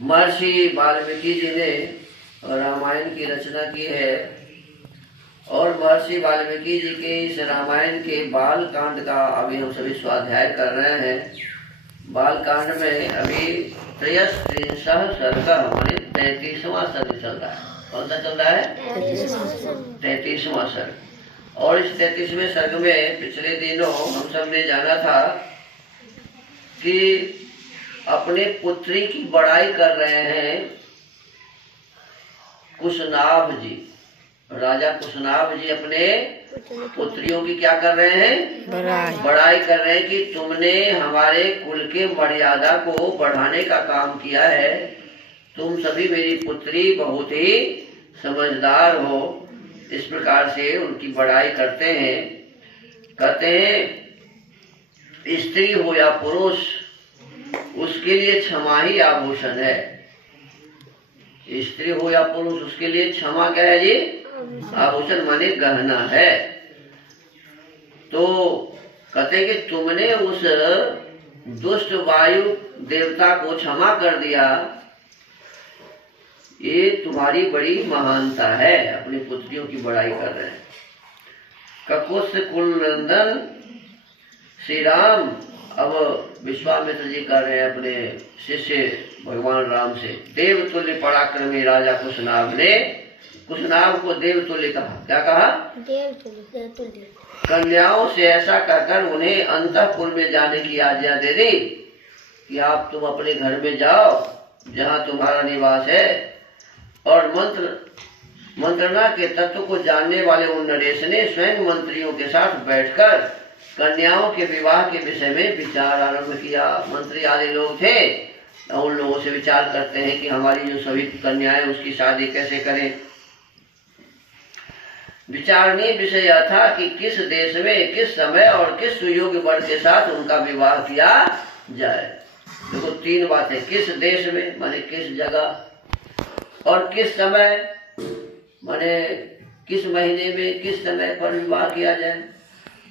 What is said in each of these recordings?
महर्षि वाल्मीकि जी ने रामायण की रचना की है और महर्षि वाल्मीकि जी के इस रामायण के बाल कांड का अभी हम सभी स्वाध्याय कर रहे हैं। बाल कांड में अभी 33 सर्ग माने 33वां सर्ग चल रहा है। कौन सा चल रहा है? 33वां सर्ग। और इस 33वें सर्ग में पिछले दिनों हम सब ने जाना था कि अपने पुत्री की बड़ाई कर रहे हैं कुशनाभ जी। राजा कुशनाभ जी अपने पुत्रियों की क्या कर रहे हैं? बड़ाई कर रहे हैं कि तुमने हमारे कुल के मर्यादा को बढ़ाने का काम किया है। तुम सभी मेरी पुत्री बहुत ही समझदार हो। इस प्रकार से उनकी बड़ाई करते हैं। कहते हैं स्त्री हो या पुरुष उसके लिए क्षमा ही आभूषण है। स्त्री हो या पुरुष उसके लिए क्षमा क्या है जी? आभूषण माने गहना है। तो कहते हैं कि तुमने उस दुष्ट वायु देवता को क्षमा कर दिया, ये तुम्हारी बड़ी महानता है। अपनी पुत्रियों की बड़ाई कर रहे हैं। ककुत्स कुलनंदन श्री राम अब विश्वामित्र जी कर रहे हैं अपने शिष्य भगवान राम से। देवतुल्य पराक्रमी राजा कुशनाभ ने कुशनाभ को देवतुल्य कहा। क्या कहा? देवतुल्य। कन्याओं से ऐसा कहकर उन्हें अंतःपुर में जाने की आज्ञा दे दी कि आप तुम अपने घर में जाओ जहाँ तुम्हारा निवास है। और मंत्रणा के तत्व को जानने वाले उन नरेश ने स्वयं मंत्रियों के साथ बैठकर कन्याओं के विवाह के विषय में विचार आरंभ किया। मंत्री आदि लोग थे, उन लोगों से विचार करते हैं कि हमारी जो सभी कन्याएं उसकी शादी कैसे करें। विचारणीय विषय यह था कि किस देश में किस समय और किस सुयोग्य वर के साथ उनका विवाह किया जाए। देखो तीन बातें, किस देश में माने किस जगह, और किस समय माने किस महीने में किस समय पर विवाह किया जाए,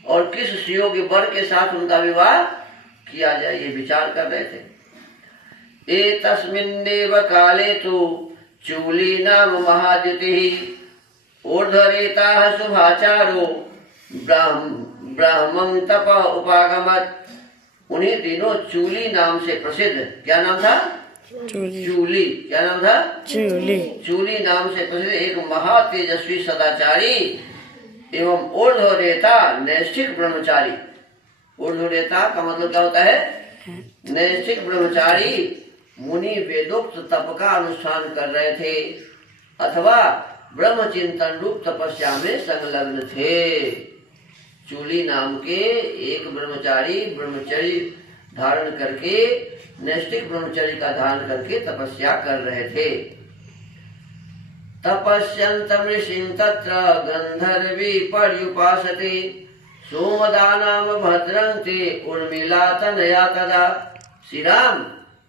और किस सुयोग्य वर के साथ उनका विवाह किया जाए, ये विचार कर रहे थे। एतस्मिन्नेव काले तु चूली नाम महाद्युतिः ऊर्ध्वरेता शुभाचारो ब्राह्मण तप उपागमत। उन्हीं दिनों चूली नाम से प्रसिद्ध, क्या नाम था? चूली। क्या नाम था? चूली नाम से प्रसिद्ध एक महातेजस्वी सदाचारी एवं ऊर्ध्वरेता नैष्ठिक ब्रह्मचारी। ऊर्ध्वरेता का मतलब क्या होता है? नैष्ठिक ब्रह्मचारी मुनि वेदोक्त तप का अनुष्ठान कर रहे थे अथवा ब्रह्म चिंतन रूप तपस्या में संलग्न थे। चूली नाम के एक ब्रह्मचारी ब्रह्मचर्य धारण करके नैष्ठिक ब्रह्मचर्य का धारण करके तपस्या कर रहे थे। तपस्यन्तं ऋषिं तत्र गंधर्वी पर्युपासते सोमदा नाम भद्रं ते उर्मिला तनया तदा। श्री राम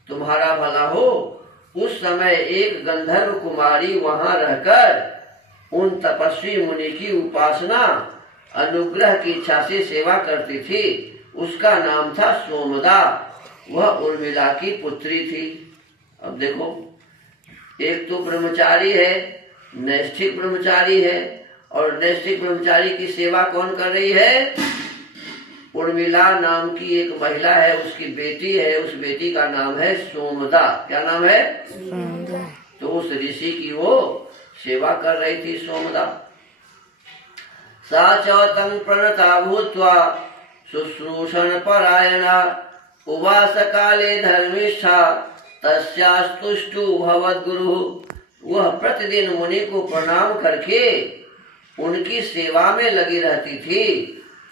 तुम्हारा भला हो। उस समय एक गंधर्व कुमारी वहां रहकर उन तपस्वी मुनि की उपासना अनुग्रह की इच्छा से सेवा करती थी। उसका नाम था सोमदा। वह उर्मिला की पुत्री थी। अब देखो, एक तो ब्रह्मचारी है, नैष्ठिक ब्रह्मचारी है, और नैष्ठिक ब्रह्मचारी की सेवा कौन कर रही है? उर्मिला नाम की एक महिला है, उसकी बेटी है। उस बेटी का नाम है सोमदा। क्या नाम है? सोमदा। तो उस ऋषि की वो सेवा कर रही थी सोमदा। सा चौतं प्रणता भूत्वा शुश्रूषण परायणा उवास काले धर्मिष्ठा तस्यास्तुष्टु भवद्गुरु। वह प्रतिदिन मुनि को प्रणाम करके उनकी सेवा में लगी रहती थी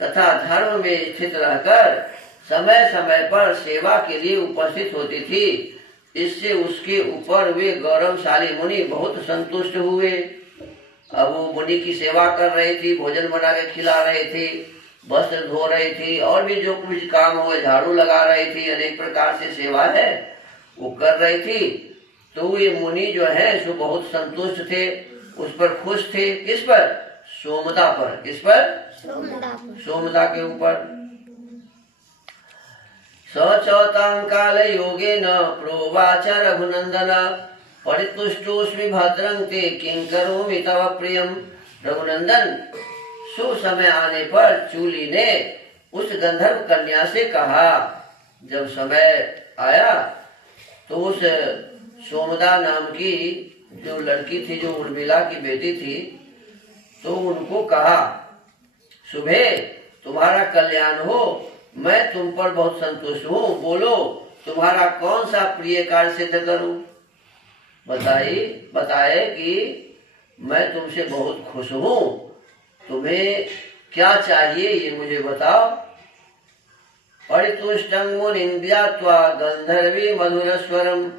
तथा धर्म में स्थित रहकर समय समय पर सेवा के लिए उपस्थित होती थी। इससे उसके ऊपर वे गौरवशाली मुनि बहुत संतुष्ट हुए। अब वो मुनि की सेवा कर रही थी, भोजन बना के खिला रहे थे, वस्त्र धो रही थी, और भी जो कुछ काम हुए, झाड़ू लगा रही थी, अनेक प्रकार से सेवा है वो कर रही थी। तो ये मुनि जो है सो बहुत संतुष्ट थे, उस पर खुश थे। किस पर? सोमदा पर। किस पर? सोमदा के ऊपर। सचौतां काल योगेन प्रोवाच रघुनंदन परितुष्टोस्मि भद्रं ते किं करोमि तव प्रियम। रघुनंदन, सुसमय आने पर चूली ने उस गंधर्व कन्या से कहा, जब समय आया तो उस सोमदा नाम की जो लड़की थी, जो उर्मिला की बेटी थी, तो उनको कहा, सुबह तुम्हारा कल्याण हो, मैं तुम पर बहुत संतुष्ट हूँ, बोलो तुम्हारा कौन सा प्रिय कार्य सिद्ध करूं। बताए कि मैं तुमसे बहुत खुश हूँ, तुम्हें क्या चाहिए ये मुझे बताओ। परितुष्टं मुनिं ज्ञात्वा गंधर्वी मधुर स्वरम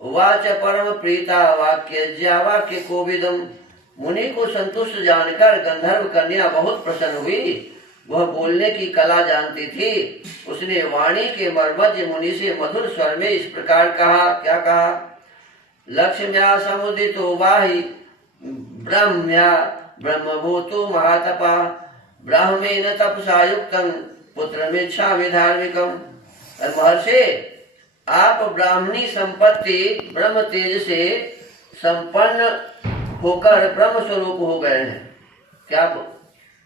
उवाच परम प्रीता वाक्य कोविदम। मुनि को संतुष्ट जानकर गंधर्व कन्या बहुत प्रसन्न हुई। वह बोलने की कला जानती थी। उसने वाणी के मर्मज्ञ मुनि से मधुर स्वर में इस प्रकार कहा। क्या कहा? लक्ष्म्या समुदितो वाहि ब्रह्म्या ब्रह्मभूतो महातपा ब्राह्मेण तपसा युक्तं पुत्रमिच्छामि धार्मिकम्। महर्षि, आप ब्राह्मणी संपत्ति ब्रह्म तेज से संपन्न होकर ब्रह्म स्वरूप हो गए हैं।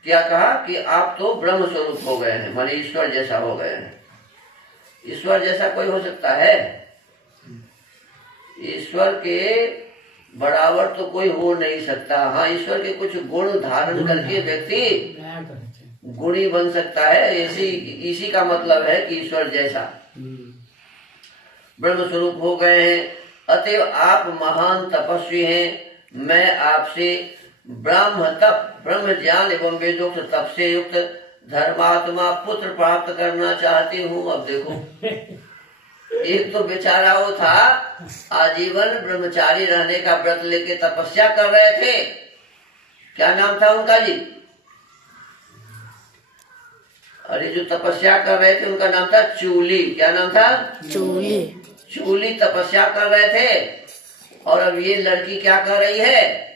क्या कहा कि आप तो ब्रह्म स्वरूप हो गए हैं, माने ईश्वर जैसा हो गए हैं। ईश्वर जैसा कोई हो सकता है? ईश्वर के बराबर तो कोई हो नहीं सकता। हाँ, ईश्वर के कुछ गुण धारण करके व्यक्ति गुणी बन सकता है। इसी का मतलब है कि ईश्वर जैसा ब्रह्म स्वरूप हो गए हैं। अतएव आप महान तपस्वी हैं। मैं आपसे ब्रह्म तप, ब्रह्म ज्ञान एवं वेदोक्त तप से युक्त धर्मात्मा पुत्र प्राप्त करना चाहती हूँ। अब देखो, एक तो बेचारा वो था, आजीवन ब्रह्मचारी रहने का व्रत लेके तपस्या कर रहे थे। क्या नाम था उनका जी? अरे जो तपस्या कर रहे थे उनका नाम था चूली। क्या नाम था? चूली तपस्या कर रहे थे। और अब ये लड़की क्या कर रही है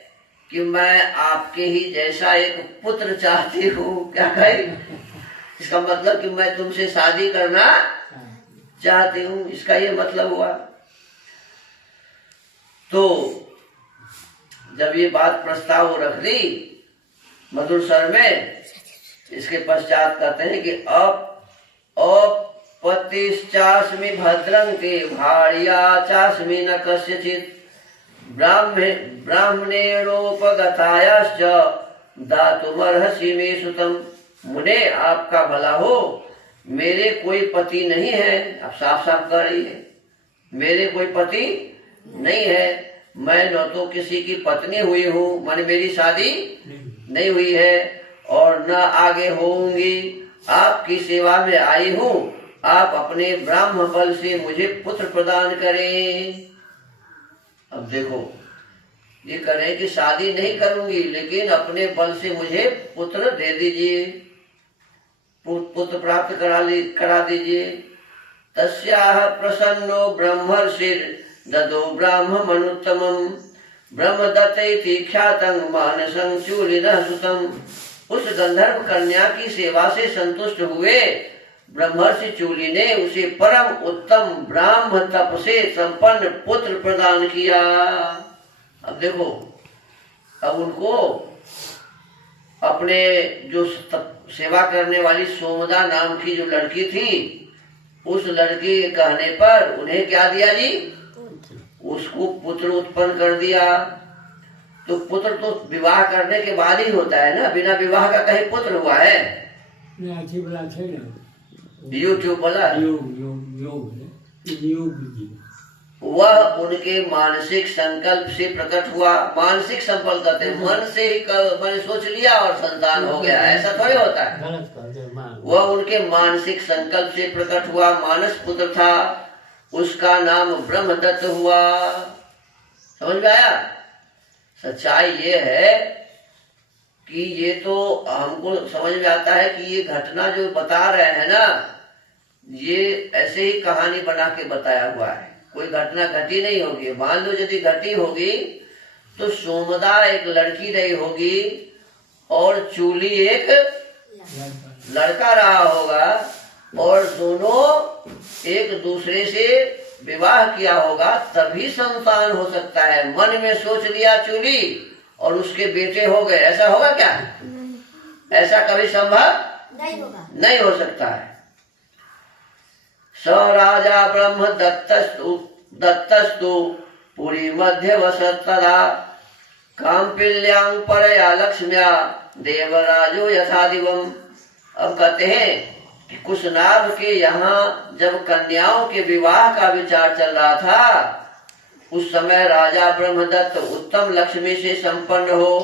कि मैं आपके ही जैसा एक पुत्र चाहती हूँ। क्या कही? इसका मतलब कि मैं तुमसे शादी करना चाहती हूँ, इसका ये मतलब हुआ। तो जब ये बात प्रस्ताव रख दी मधुर स्वर में, इसके पश्चात कहते हैं कि अपतिश्चास्मि भद्रं ते भार्या चास्मि न कस्यचित् ब्राह्मणेरोपगतायाश्च दातुमर्हसि मे सुतम्। मुने, आपका भला हो, मेरे कोई पति नहीं है। अब साफ साफ कह रही है, मेरे कोई पति नहीं है। मैं न तो किसी की पत्नी हुई हूँ, माने मेरी शादी नहीं हुई है, और न आगे होऊंगी। आपकी सेवा में आई हूँ, आप अपने ब्राह्म बल से मुझे पुत्र प्रदान करें। अब देखो, ये कह रहे हैं कि शादी नहीं करूंगी, लेकिन अपने बल से मुझे पुत्र दे दीजिए, पुत्र प्राप्त करा दीजिए। तस्याह प्रसन्नो ब्रह्मर्षिर् ददो ब्राह्मणोत्तमम् ब्रह्मदत्तैति ख्यातं मानसं चूलिनः सुतम्। उस गंधर्व कन्या की सेवा से संतुष्ट हुए ब्रह्मर्षि चूली ने उसे परम उत्तम ब्राह्म तप से संपन्न पुत्र प्रदान किया। अब देखो, अब उनको अपने जो सेवा करने वाली सोमदा नाम की जो लड़की थी, उस लड़की के कहने पर उन्हें क्या दिया जी? उसको पुत्र उत्पन्न कर दिया। तो पुत्र तो विवाह करने के बाद ही होता है ना, बिना विवाह का कहीं पुत्र हुआ है? यूट्यूब वाला वह उनके मानसिक संकल्प से प्रकट हुआ। मानसिक संकल्प कहते हैं, मन से ही मैंने सोच लिया और संतान हो गया, ऐसा थोड़ी होता है। वह उनके मानसिक संकल्प से प्रकट हुआ, मानस पुत्र था, उसका नाम ब्रह्मदत्त हुआ। समझ में आया? सच्चाई ये है कि ये तो हमको समझ में आता है कि ये घटना जो बता रहे हैं ना, ये ऐसे ही कहानी बना के बताया हुआ है, कोई घटना घटी नहीं होगी। मान लो यदि घटी होगी तो सोमदा एक लड़की रही होगी और चूली एक लड़का रहा होगा, और दोनों एक दूसरे से विवाह किया होगा तभी संतान हो सकता है। मन में सोच लिया चूली और उसके बेटे हो गए, ऐसा होगा क्या? ऐसा कभी संभव नहीं हो सकता है। स राजा ब्रह्म दत्तस्तु पुरी मध्य वसतदा काम्पिल्यां परया लक्ष्म्या देवराजो यथा दिवम। अब कहते हैं कि कुशनाभ के यहाँ जब कन्याओं के विवाह का विचार चल रहा था, उस समय राजा ब्रह्मदत्त उत्तम लक्ष्मी से संपन्न हो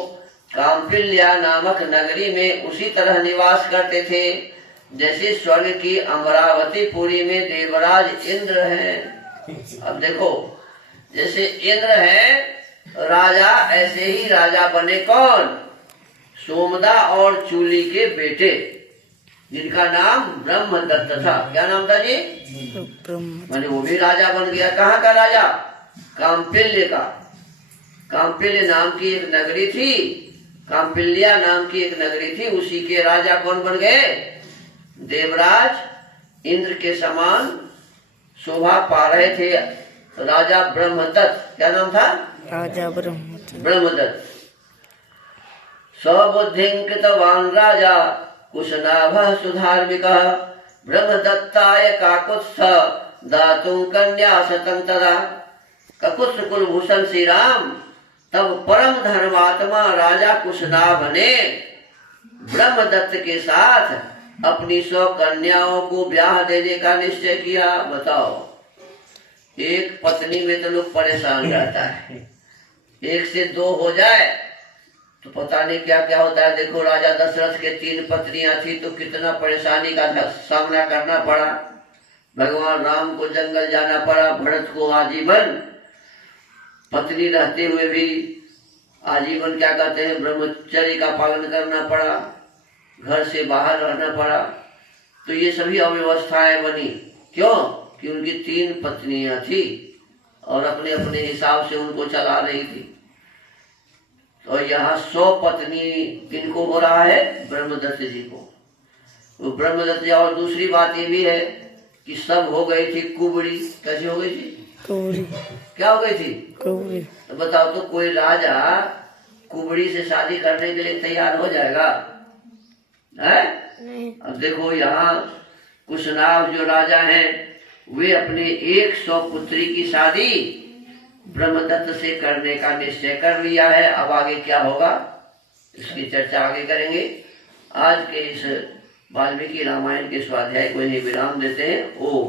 काम्पिल्या नामक नगरी में उसी तरह निवास करते थे जैसे स्वर्ग की अमरावती पुरी में देवराज इंद्र हैं। अब देखो, जैसे इंद्र हैं राजा, ऐसे ही राजा बने कौन? सोमदा और चूली के बेटे, जिनका नाम ब्रह्मदत्त था। क्या नाम था जी? माने वो भी राजा बन गया। कहाँ का राजा? काम्पिल्य का। काम्पिल्य नाम की एक नगरी थी, काम्पिल्या नाम की एक नगरी थी, उसी के राजा कौन बन गए? देवराज इंद्र के समान शोभा पा रहे थे राजा ब्रह्मदत्त। क्या नाम था? राजा ब्रह्मदत्त। स्वबुद्धिं कृतवान् राजा कुशनाभः सुधार्मिकः ब्रह्मदत्ताय काकुत्स्थ दातुं कन्या शतंतरा। ककुत्स्थ कुलभूषण श्री राम, तब परम धर्मात्मा राजा कुशनाभ ने ब्रह्मदत्त के साथ अपनी 100 कन्याओं को ब्याह देने का निश्चय किया। बताओ, एक पत्नी में तो लोग परेशान रहता है, एक से 2 हो जाए तो पता नहीं क्या क्या होता है। देखो, राजा दशरथ के 3 पत्नियां थी तो कितना परेशानी का सामना करना पड़ा। भगवान राम को जंगल जाना पड़ा, भरत को आजीवन पत्नी रहते हुए भी आजीवन क्या कहते हैं, ब्रह्मचर्य का पालन करना पड़ा, घर से बाहर रहना पड़ा। तो ये सभी अव्यवस्थाएं बनी। क्यों? कि उनकी 3 पत्नियां थी और अपने अपने हिसाब से उनको चला रही थी। तो यहाँ 100 पत्नी किनको हो रहा है? ब्रह्मदत्त जी को। वो ब्रह्मदत्त जी। और दूसरी बात ये भी है कि सब हो गई थी कुबड़ी। कैसी हो गई थी? कुबड़ी। क्या हो गई थी? कुबड़ी। तो बताओ, तो कोई राजा कुबड़ी से शादी करने के लिए तैयार हो जाएगा? है? अब देखो, यहाँ कुशनाभ जो राजा हैं वे अपने 100 पुत्री की शादी ब्रह्मदत्त से करने का निश्चय कर लिया है। अब आगे क्या होगा इसकी चर्चा आगे करेंगे। आज के इस वाल्मीकि रामायण के स्वाध्याय को यही विराम देते हैं। ओम।